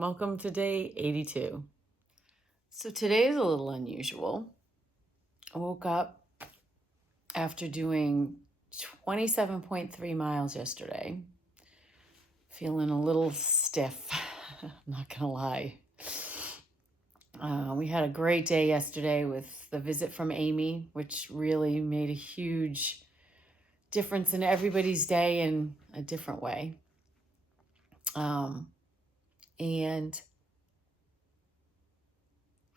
Welcome to day 82. So today is a little unusual. I woke up after doing 27.3 miles yesterday, feeling a little stiff, I'm not gonna lie. We had a great day yesterday with the visit from Amy, which really made a huge difference in everybody's day in a different way. And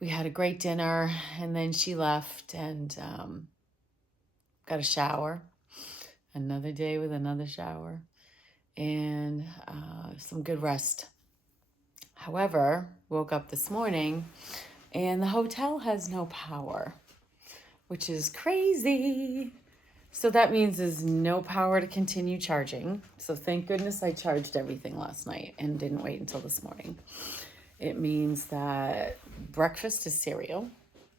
we had a great dinner, and then she left and got a shower. Another day with another shower and some good rest. However, woke up this morning and the hotel has no power, which is crazy. So that means there's no power to continue charging. So thank goodness I charged everything last night and didn't wait until this morning. It means that breakfast is cereal,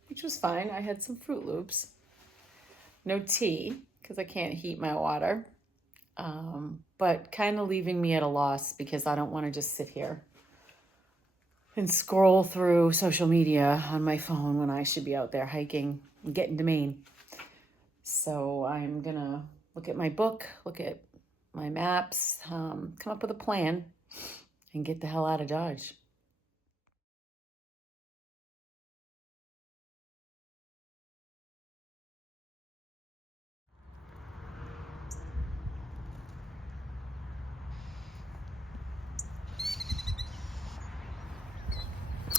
which was fine. I had some Fruit Loops. No tea, because I can't heat my water. But kind of leaving me at a loss because I don't want to just sit here and scroll through social media on my phone when I should be out there hiking and getting to Maine. So I'm going to look at my book, look at my maps, come up with a plan, and get the hell out of Dodge.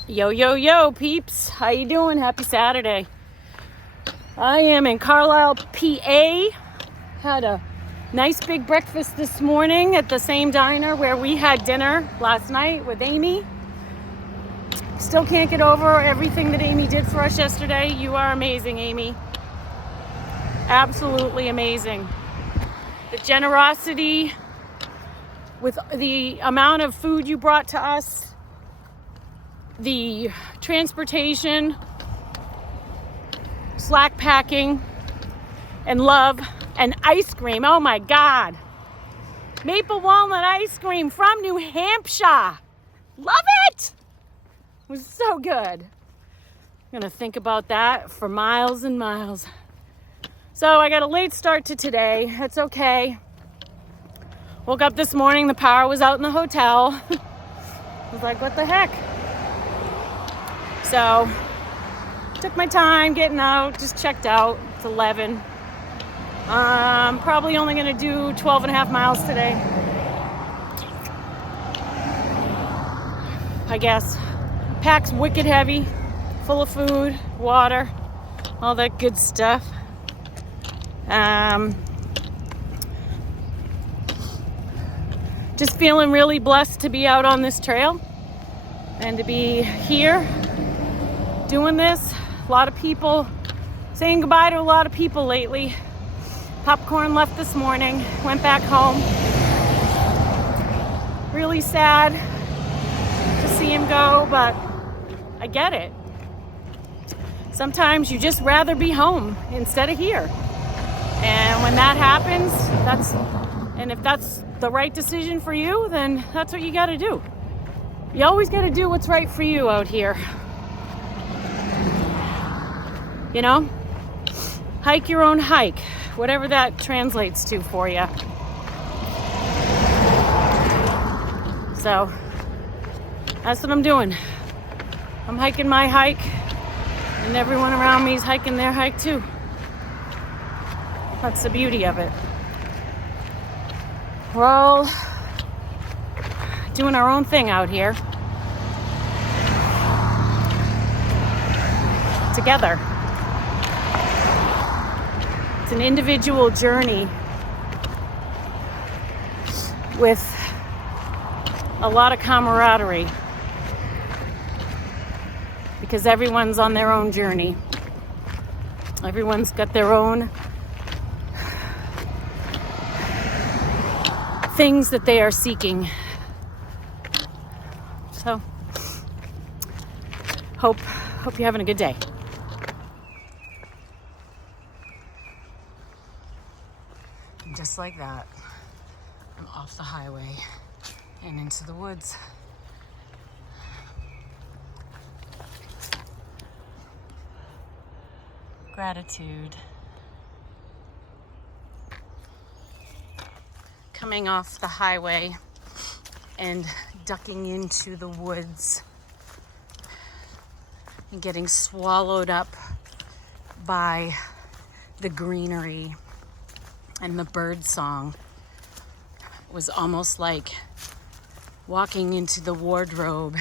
Yo, yo, yo, peeps. How you doing? Happy Saturday. I am in Carlisle, PA. Had a nice big breakfast this morning at the same diner where we had dinner last night with Amy. Still can't get over everything that Amy did for us yesterday. You are amazing, Amy. Absolutely amazing. The generosity with the amount of food you brought to us, the transportation, slack packing, and love, and ice cream. Oh my God. Maple walnut ice cream from New Hampshire. Love it. It was so good. I'm gonna think about that for miles and miles. So I got a late start to today. It's okay. Woke up this morning, the power was out in the hotel. I was like, what the heck? So took my time getting out, just checked out. It's 11. Probably only gonna do 12 and a half miles today, I guess. Pack's wicked heavy, full of food, water, all that good stuff. Just feeling really blessed to be out on this trail and to be here doing this. A lot of people, saying goodbye to a lot of people lately. Popcorn left this morning, went back home. Really sad to see him go, but I get it. Sometimes you just rather be home instead of here. And when that happens, and if that's the right decision for you, then that's what you got to do. You always got to do what's right for you out here. You know? Hike your own hike, whatever that translates to for you. So that's what I'm doing. I'm hiking my hike, and everyone around me is hiking their hike too. That's the beauty of it. We're all doing our own thing out here. Together. It's an individual journey with a lot of camaraderie because everyone's on their own journey. Everyone's got their own things that they are seeking. So, hope you're having a good day. And just like that, I'm off the highway and into the woods. Gratitude. Coming off the highway and ducking into the woods and getting swallowed up by the greenery and the bird song was almost like walking into the wardrobe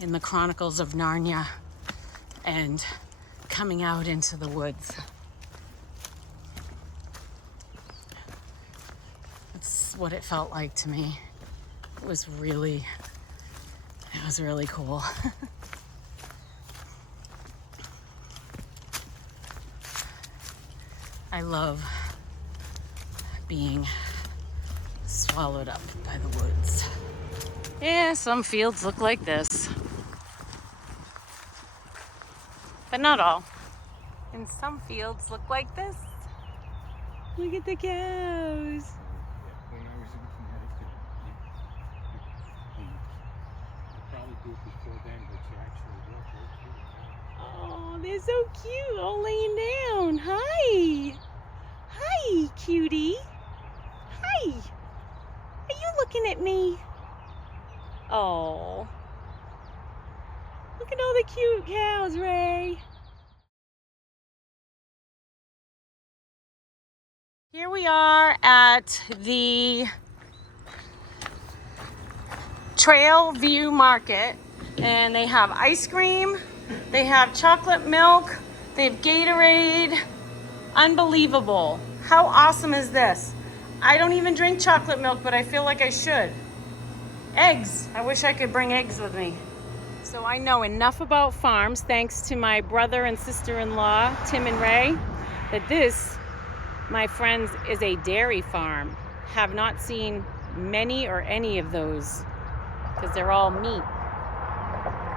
in the Chronicles of Narnia and coming out into the woods. That's what it felt like to me. It was really cool. I love being swallowed up by the woods. Yeah, some fields look like this, but not all. And some fields look like this. Look at the cows. When I was in Connecticut, probably do it before then, but you actually walk right through it. Oh, they're so cute, all laying down. Hi. Hi, cutie. Hi. Are you looking at me? Oh. Look at all the cute cows, Ray. Here we are at the Trail View Market, and they have ice cream, they have chocolate milk, they have Gatorade. Unbelievable. How awesome is this? I don't even drink chocolate milk, but I feel like I should. Eggs. I wish I could bring eggs with me. So I know enough about farms, thanks to my brother and sister-in-law, Tim and Ray, that this, my friends, is a dairy farm. Have not seen many or any of those because they're all meat.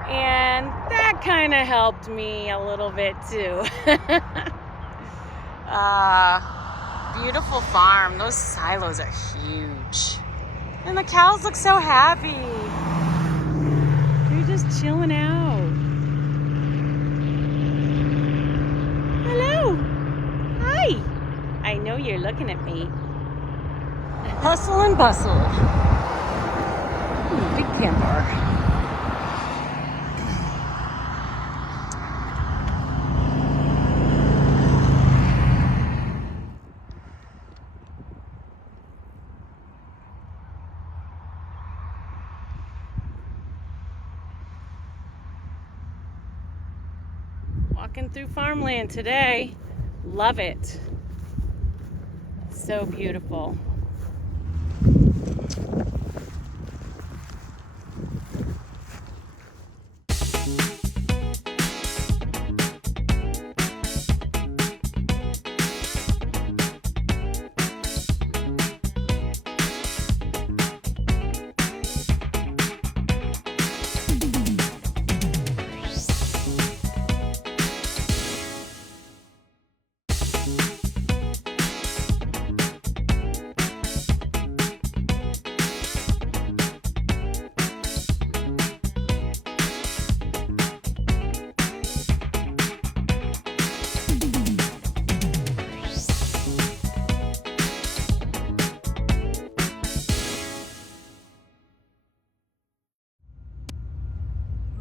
And that kind of helped me a little bit too. Beautiful farm. Those silos are huge. And the cows look so happy. They're just chilling out. Hello. Hi. I know you're looking at me. Hustle and bustle. Big camper. Walking through farmland today. Love it. So beautiful.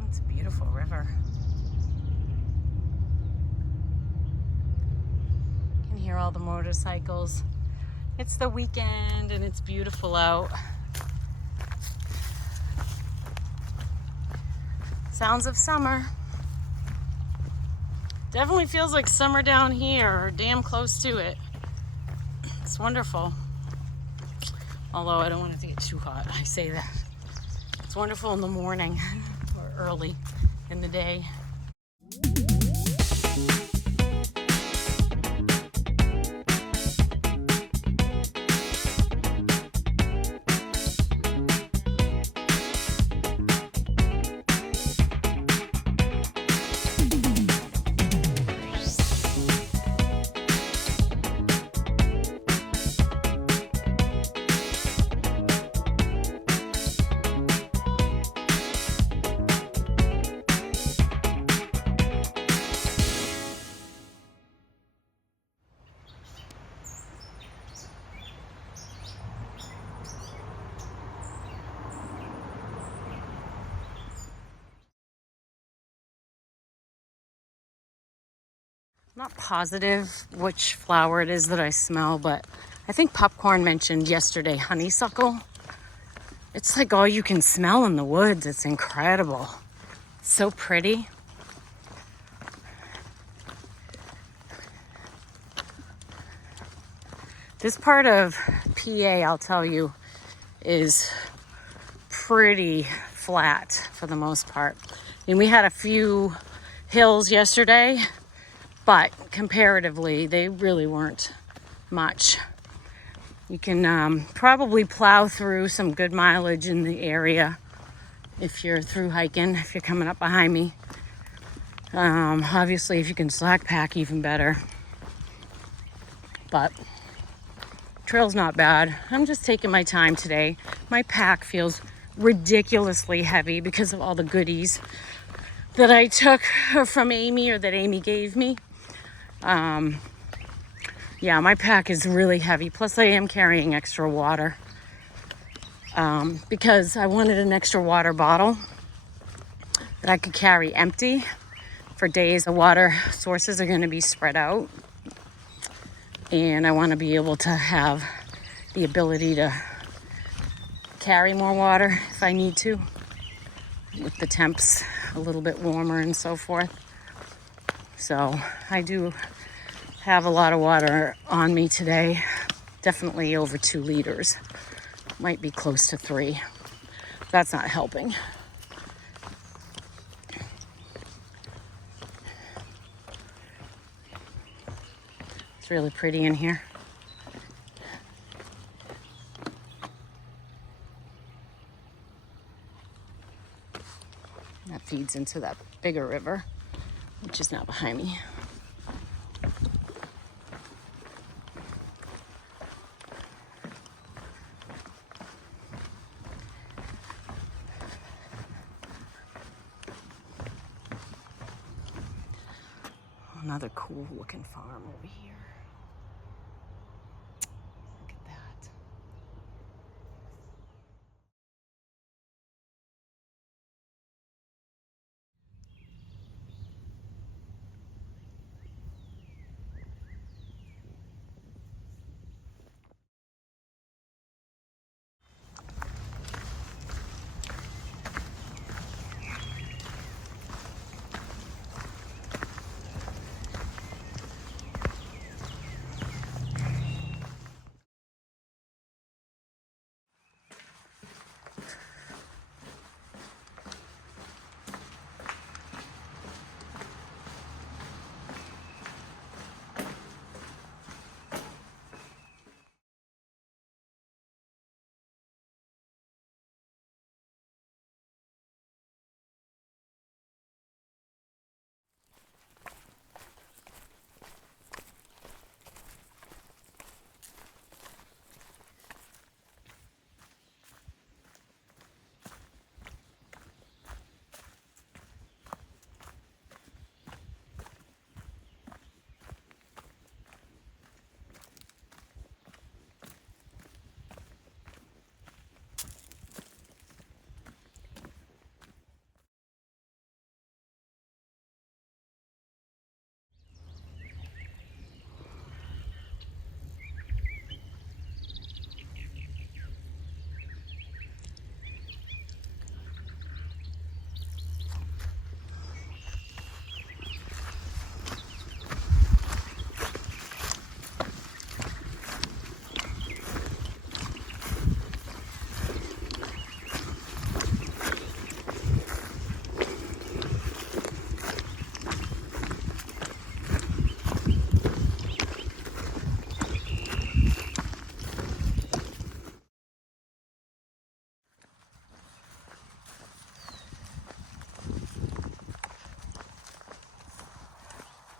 It's a beautiful river. You can hear all the motorcycles. It's the weekend and it's beautiful out. Sounds of summer. Definitely feels like summer down here, or damn close to it. It's wonderful. Although I don't want it to get too hot, I say that. It's wonderful in the morning or early in the day. not positive which flower it is that I smell, but I think Popcorn mentioned yesterday honeysuckle. It's like all you can smell in the woods. It's incredible. It's so pretty. This part of PA, I'll tell you, is pretty flat for the most part. I mean, we had a few hills yesterday, but comparatively, they really weren't much. You can probably plow through some good mileage in the area if you're through hiking, if you're coming up behind me. Obviously, if you can slack pack, even better. But trail's not bad. I'm just taking my time today. My pack feels ridiculously heavy because of all the goodies that I took from Amy or that Amy gave me. Yeah, my pack is really heavy. Plus I am carrying extra water because I wanted an extra water bottle that I could carry empty for days. The water sources are going to be spread out, and I want to be able to have the ability to carry more water if I need to, with the temps a little bit warmer and so forth. So I do have a lot of water on me today, definitely over 2 liters, might be close to 3. That's not helping. It's really pretty in here. That feeds into that bigger river, which is now behind me. Another cool looking farm over here. Look at that.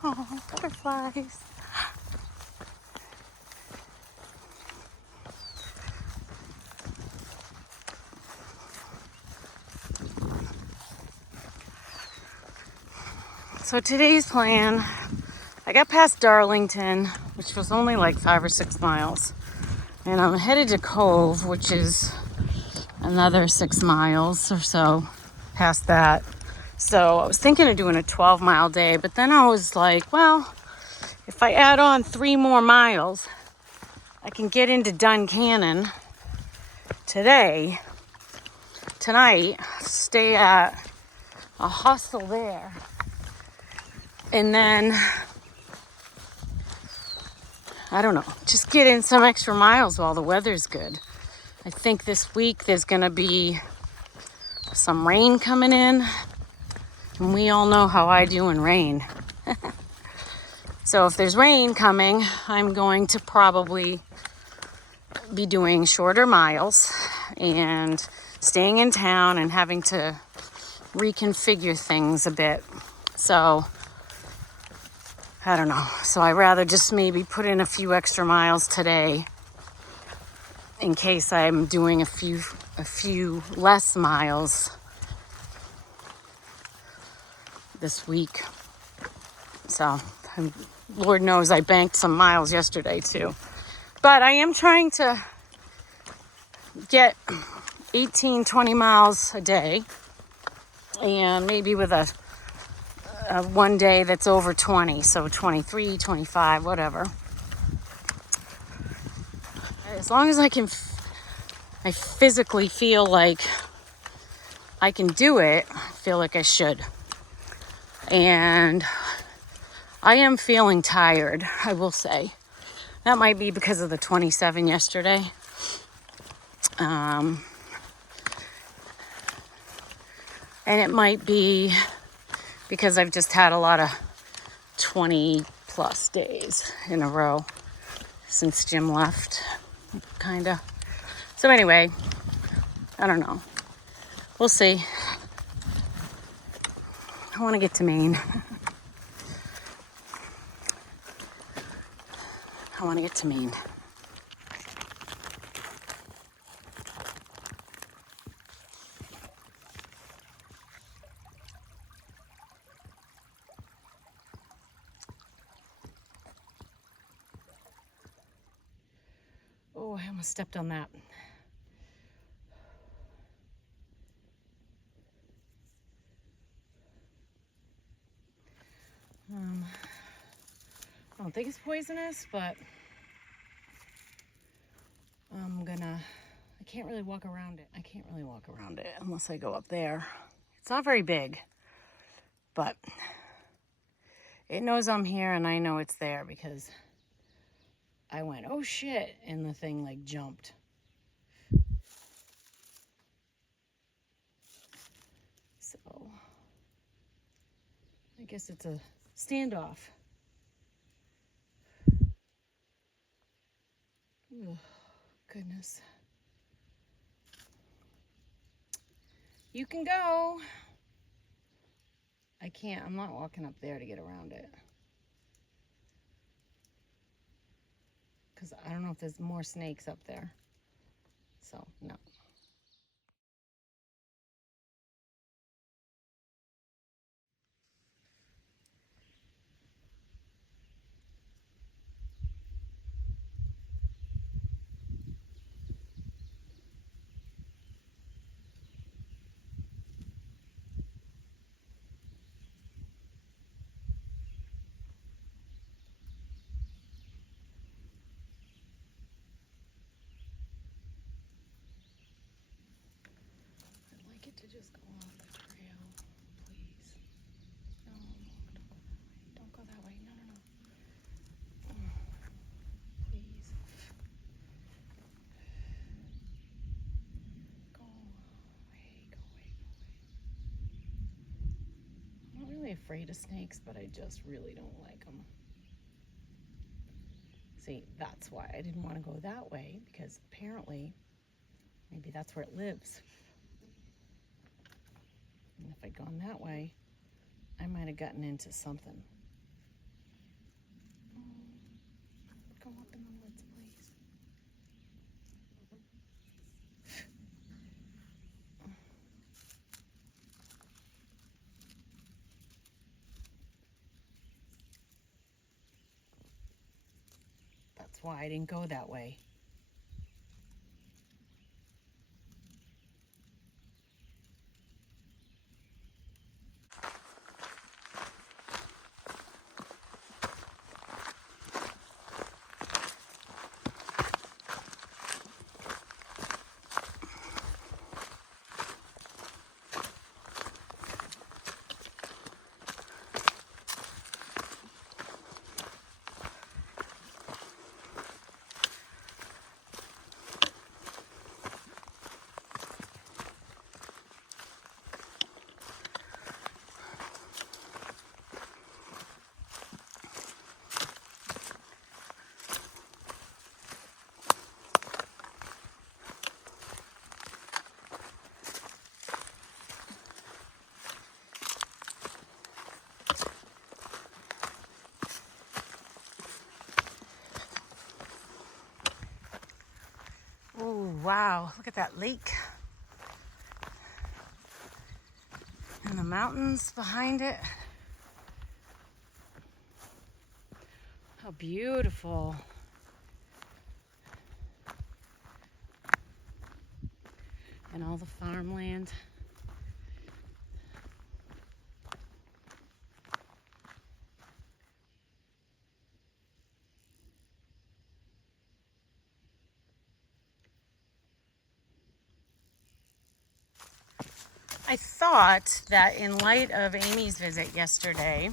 Oh, butterflies. So today's plan, I got past Darlington, which was only like 5 or 6 miles. And I'm headed to Cove, which is another 6 miles or so past that. So I was thinking of doing a 12-mile day, but then I was like, well, if I add on 3 more miles, I can get into Duncannon tonight, stay at a hostel there, and then, I don't know, just get in some extra miles while the weather's good. I think this week there's gonna be some rain coming in, and we all know how I do in rain. So if there's rain coming, I'm going to probably be doing shorter miles and staying in town and having to reconfigure things a bit. So I don't know. So I'd rather just maybe put in a few extra miles today in case I'm doing a few less miles this week. So Lord knows I banked some miles yesterday too. But I am trying to get 18, 20 miles a day, and maybe with a one day that's over 20, so 23, 25, whatever. As long as I physically feel like I can do it, I feel like I should. And I am feeling tired, I will say. That might be because of the 27 yesterday. And it might be because I've just had a lot of 20 plus days in a row since Jim left, kind of. So anyway, I don't know. We'll see. I want to get to Maine. I want to get to Maine. Oh, I almost stepped on that. I don't think it's poisonous, but I can't really walk around it. I can't really walk around it unless I go up there. It's not very big, but it knows I'm here and I know it's there because I went, oh shit, and the thing like jumped. So I guess it's a standoff. Oh, goodness. You can go. I can't. I'm not walking up there to get around it. Because I don't know if there's more snakes up there. So, no. I'd like it to just go off the trail, please. No, don't go that way. Don't go that way. No, no, no. Please. Go away, go away, go away. I'm not really afraid of snakes, but I just really don't like them. See, that's why I didn't want to go that way, because apparently maybe that's where it lives. And if I'd gone that way, I might have gotten into something. Go up in the woods, please. That's why I didn't go that way. wow, look at that lake. And the mountains behind it. How beautiful. And all the farmland. I thought that in light of Amy's visit yesterday,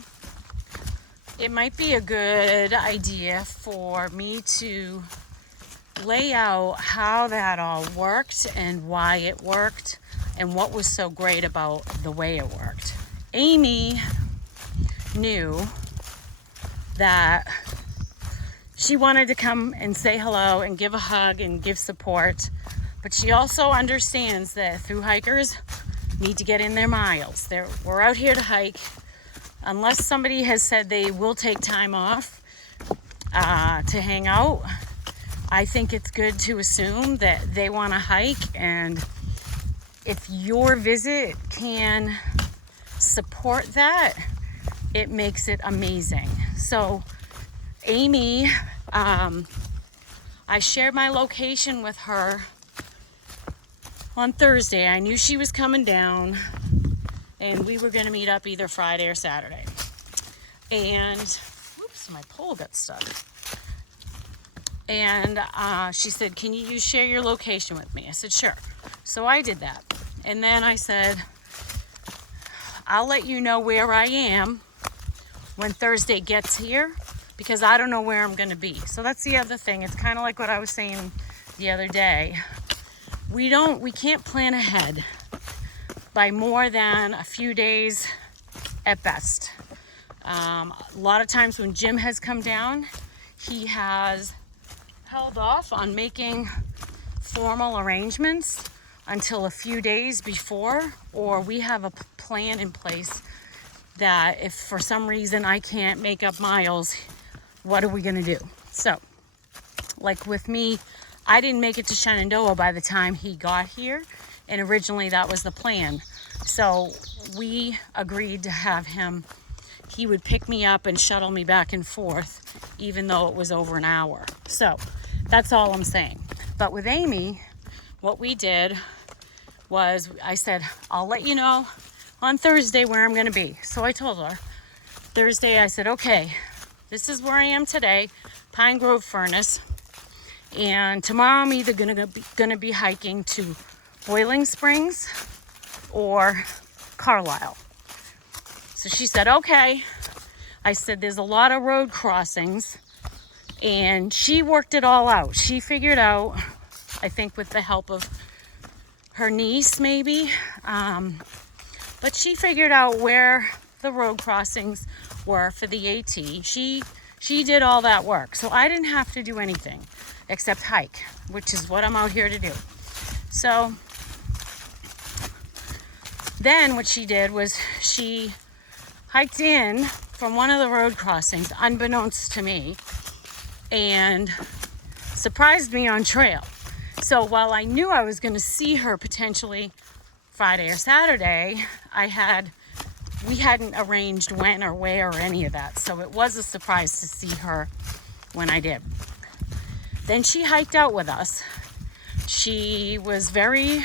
it might be a good idea for me to lay out how that all worked and why it worked and what was so great about the way it worked. Amy knew that she wanted to come and say hello and give a hug and give support, but she also understands that through hikers need to get in their miles. We're out here to hike. Unless somebody has said they will take time off to hang out, I think it's good to assume that they want to hike, and if your visit can support that, it makes it amazing. So Amy, I shared my location with her on Thursday. I knew she was coming down, and we were going to meet up either Friday or Saturday. And, whoops, my pole got stuck. And she said, can you share your location with me? I said, sure. So I did that. And then I said, I'll let you know where I am when Thursday gets here, because I don't know where I'm going to be. So that's the other thing. It's kind of like what I was saying the other day. We can't plan ahead by more than a few days at best. A lot of times when Jim has come down, he has held off on making formal arrangements until a few days before, or we have a plan in place that if for some reason I can't make up miles, what are we going to do? So, like with me, I didn't make it to Shenandoah by the time he got here, and originally that was the plan. So we agreed to have him, he would pick me up and shuttle me back and forth, even though it was over an hour. So that's all I'm saying. But with Amy, what we did was I said, I'll let you know on Thursday where I'm going to be. So I told her Thursday, I said, okay, this is where I am today, Pine Grove Furnace. And tomorrow I'm either gonna be hiking to Boiling Springs or Carlisle. So she said, okay. I said, there's a lot of road crossings, and she worked it all out. She figured out, I think with the help of her niece maybe, but she figured out where the road crossings were for the AT. She did all that work. So I didn't have to do anything except hike, which is what I'm out here to do. So then what she did was she hiked in from one of the road crossings, unbeknownst to me, and surprised me on trail. So while I knew I was going to see her potentially Friday or Saturday, we hadn't arranged when or where or any of that. So it was a surprise to see her when I did. Then she hiked out with us. She was very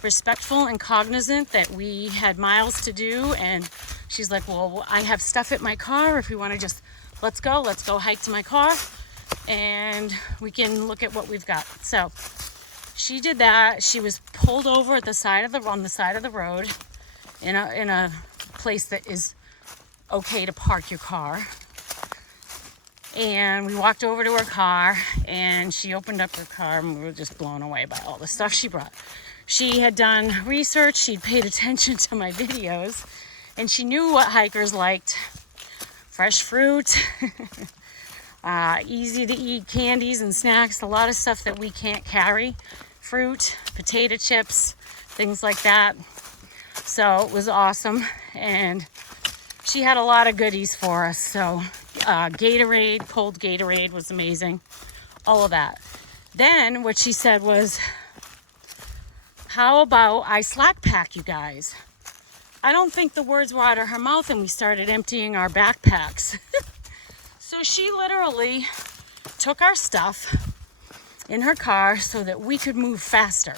respectful and cognizant that we had miles to do, and she's like, well, I have stuff at my car. If we want to just, let's go hike to my car, and we can look at what we've got. So she did that. She was pulled over on the side of the road in a place that is okay to park your car. And we walked over to her car, and she opened up her car, and we were just blown away by all the stuff she brought. She had done research, she'd paid attention to my videos, and she knew what hikers liked. Fresh fruit, easy to eat candies and snacks, a lot of stuff that we can't carry. Fruit, potato chips, things like that. So it was awesome, and she had a lot of goodies for us. So Gatorade, cold Gatorade was amazing, all of that. Then what she said was, how about I slack pack you guys? I don't think the words were out of her mouth and we started emptying our backpacks. So she literally took our stuff in her car so that we could move faster.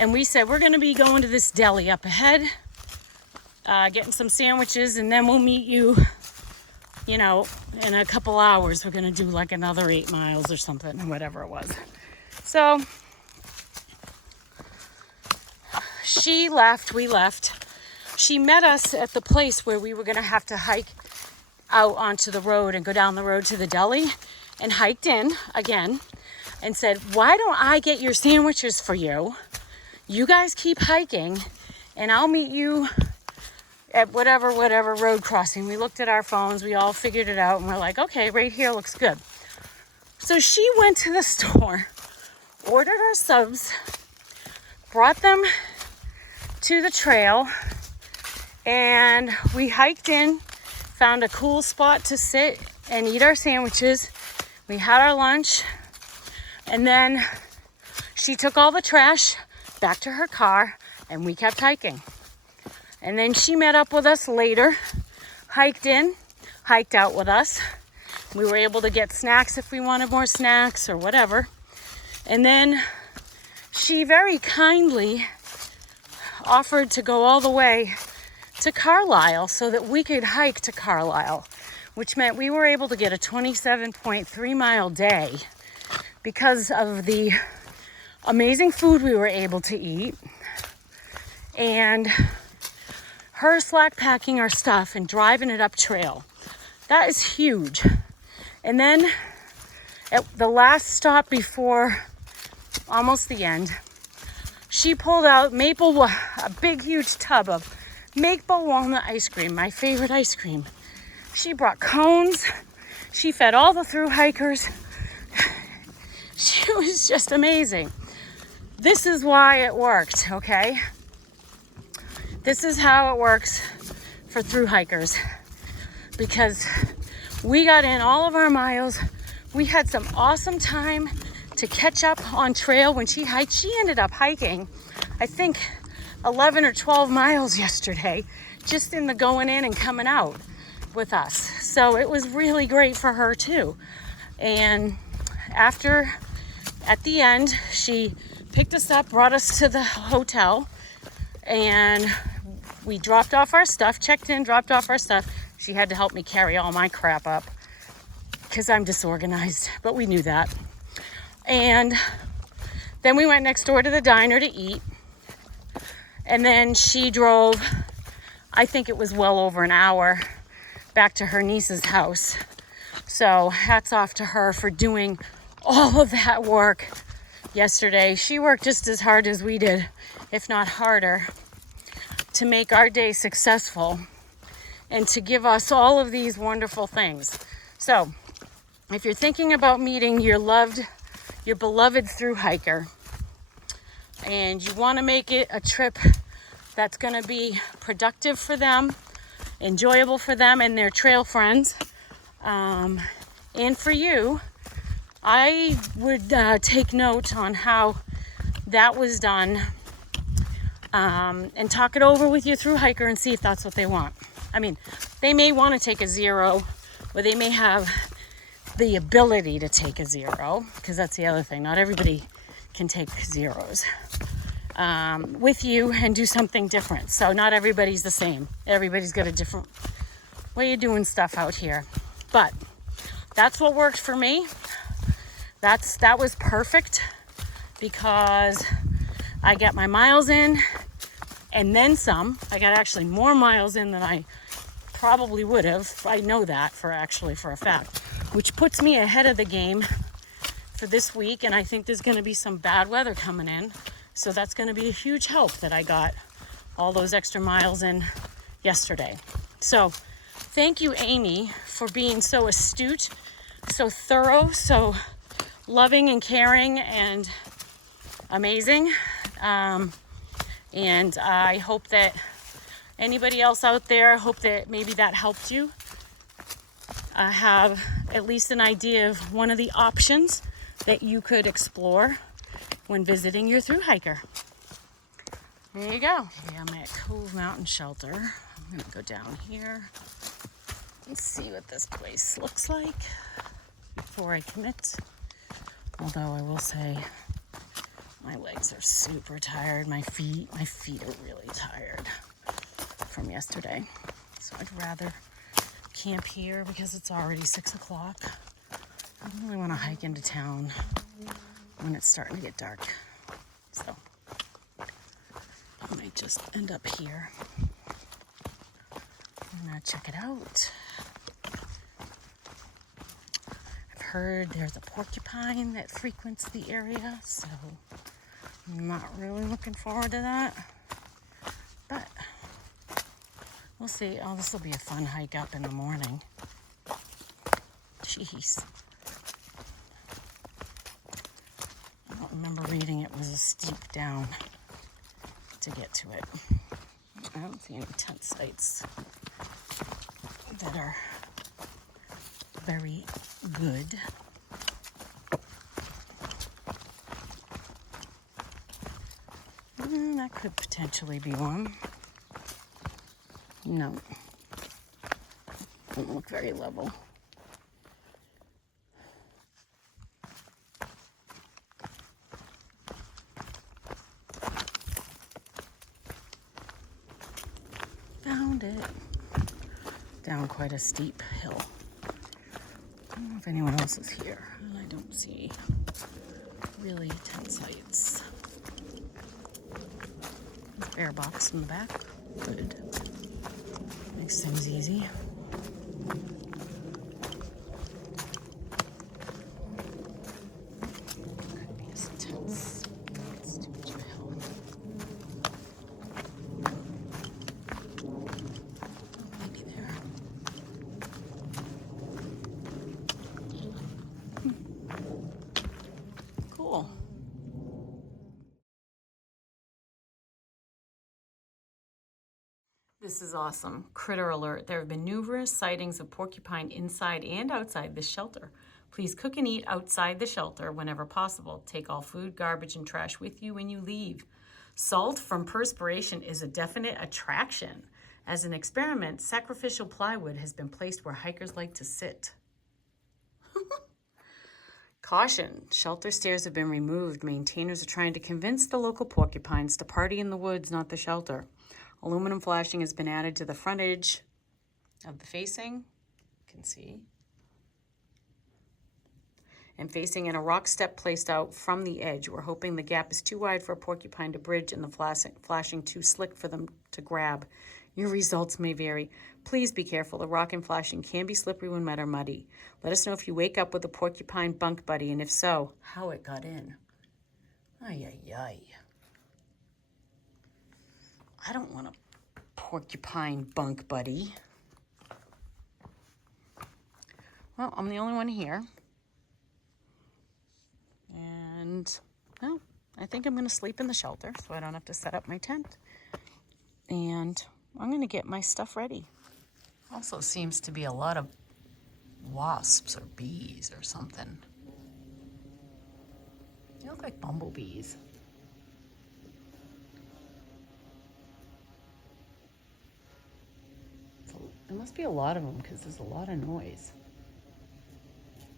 And we said, we're gonna be going to this deli up ahead, getting some sandwiches, and then we'll meet you, you know, in a couple hours. We're gonna do like another 8 miles or something, or whatever it was. So she left, we left. She met us at the place where we were gonna have to hike out onto the road and go down the road to the deli, and hiked in again and said, why don't I get your sandwiches for you? You guys keep hiking and I'll meet you at whatever road crossing. We looked at our phones, we all figured it out, and we're like, okay, right here looks good. So she went to the store, ordered our subs, brought them to the trail, and we hiked in, found a cool spot to sit and eat our sandwiches. We had our lunch, and then she took all the trash back to her car, and we kept hiking. And then she met up with us later, hiked in, hiked out with us. We were able to get snacks if we wanted more snacks or whatever. And then she very kindly offered to go all the way to Carlisle so that we could hike to Carlisle, which meant we were able to get a 27.3 mile day because of the amazing food we were able to eat, and her slack packing our stuff and driving it up trail. That is huge. And then at the last stop before almost the end, she pulled out a big huge tub of maple walnut ice cream, my favorite ice cream. She brought cones. She fed all the thru hikers. She was just amazing. This is why it worked, okay? This is how it works for thru hikers, because we got in all of our miles. We had some awesome time to catch up on trail when she hiked. She ended up hiking, I think, 11 or 12 miles yesterday, just in the going in and coming out with us. So it was really great for her too. And at the end, she picked us up, brought us to the hotel, and we dropped off our stuff, checked in, dropped off our stuff. She had to help me carry all my crap up because I'm disorganized, but we knew that. And then we went next door to the diner to eat. And then she drove, I think it was well over an hour, back to her niece's house. So hats off to her for doing all of that work yesterday. She worked just as hard as we did, if not harder, to make our day successful and to give us all of these wonderful things. So if you're thinking about meeting your beloved thru hiker, and you want to make it a trip that's going to be productive for them, enjoyable for them and their trail friends, and for you, I would take note on how that was done, and talk it over with your thru hiker and see if that's what they want. I mean, they may want to take a 0, or they may have the ability to take a 0, because that's the other thing. Not everybody can take 0s with you and do something different. So not everybody's the same. Everybody's got a different way of doing stuff out here. But that's what worked for me. That was perfect, because I got my miles in and then some. I got actually more miles in than I probably would have. I know that for a fact, which puts me ahead of the game for this week. And I think there's going to be some bad weather coming in. So that's going to be a huge help that I got all those extra miles in yesterday. So thank you, Amy, for being so astute, so thorough, so loving and caring and amazing. And I hope that anybody else out there, hope that maybe that helped you have at least an idea of one of the options that you could explore when visiting your thru hiker. There you go. Okay, I'm at Cove Mountain Shelter. I'm gonna go down here and see what this place looks like before I commit. Although I will say my legs are super tired. My feet are really tired from yesterday. So I'd rather camp here because it's already 6 o'clock. I don't really want to hike into town when it's starting to get dark. So I might just end up here. I'm gonna check it out. I've heard there's a porcupine that frequents the area, so I'm not really looking forward to that. But we'll see. Oh, this will be a fun hike up in the morning. Jeez. I don't remember reading it was a steep down to get to it. I don't see any tent sites that are very good. That could potentially be one. No. Doesn't look very level. Found it. Down quite a steep hill. I don't know if anyone else is here. I don't see really tent sites. There's bear box in the back. Good. Makes things easy. Could be some tents. It's too much of a hill. Maybe there. Cool. This is awesome. Critter alert. There have been numerous sightings of porcupine inside and outside this shelter. Please cook and eat outside the shelter whenever possible. Take all food, garbage, and trash with you when you leave. Salt from perspiration is a definite attraction. As an experiment, sacrificial plywood has been placed where hikers like to sit. Caution, shelter stairs have been removed. Maintainers are trying to convince the local porcupines to party in the woods, not the shelter. Aluminum flashing has been added to the front edge of the facing. You can see. And facing in a rock step placed out from the edge. We're hoping the gap is too wide for a porcupine to bridge and the flashing too slick for them to grab. Your results may vary. Please be careful. The rock and flashing can be slippery when wet or muddy. Let us know if you wake up with a porcupine bunk buddy, and if so, how it got in. Ay, ay, ay. I don't want a porcupine bunk buddy. Well, I'm the only one here. And, well, I think I'm going to sleep in the shelter so I don't have to set up my tent. And I'm going to get my stuff ready. Also seems to be a lot of wasps or bees or something. They look like bumblebees. So there must be a lot of them because there's a lot of noise.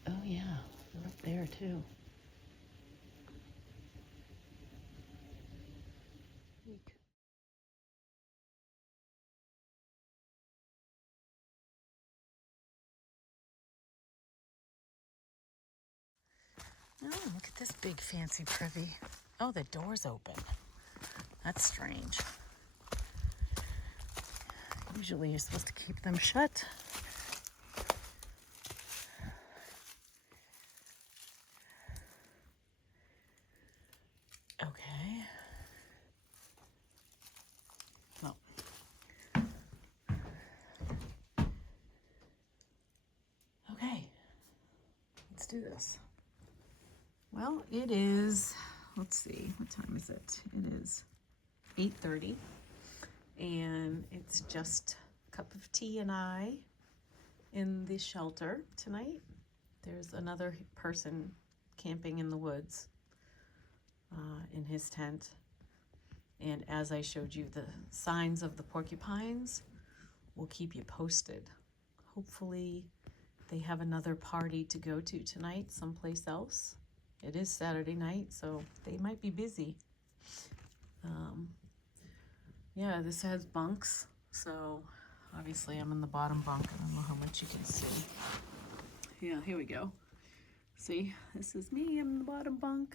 Oh yeah, they're up there too. Oh, look at this big fancy privy. Oh, the door's open. That's strange. Usually you're supposed to keep them shut. Okay. Well. Okay. Let's do this. Well, it is, let's see, what time is it? It is 8:30, and it's just a cup of tea and I in the shelter tonight. There's another person camping in the woods in his tent, And as I showed you the signs of the porcupines, we'll keep you posted. Hopefully they have another party to go to tonight someplace else. It is Saturday night, so they might be busy. Yeah, this has bunks, so obviously I'm in the bottom bunk. I don't know how much you can see. Yeah, here we go. See, this is me, I'm in the bottom bunk.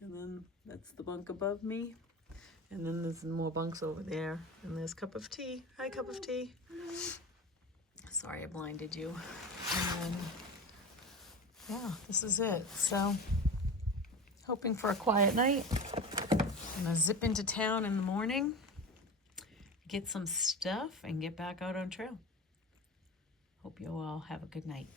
And then that's the bunk above me. And then there's more bunks over there. And there's Cup of Tea. Hi, Cup of Tea. Sorry I blinded you. And then, yeah, this is it. So, hoping for a quiet night. I'm gonna zip into town in the morning, get some stuff, and get back out on trail. Hope you all have a good night.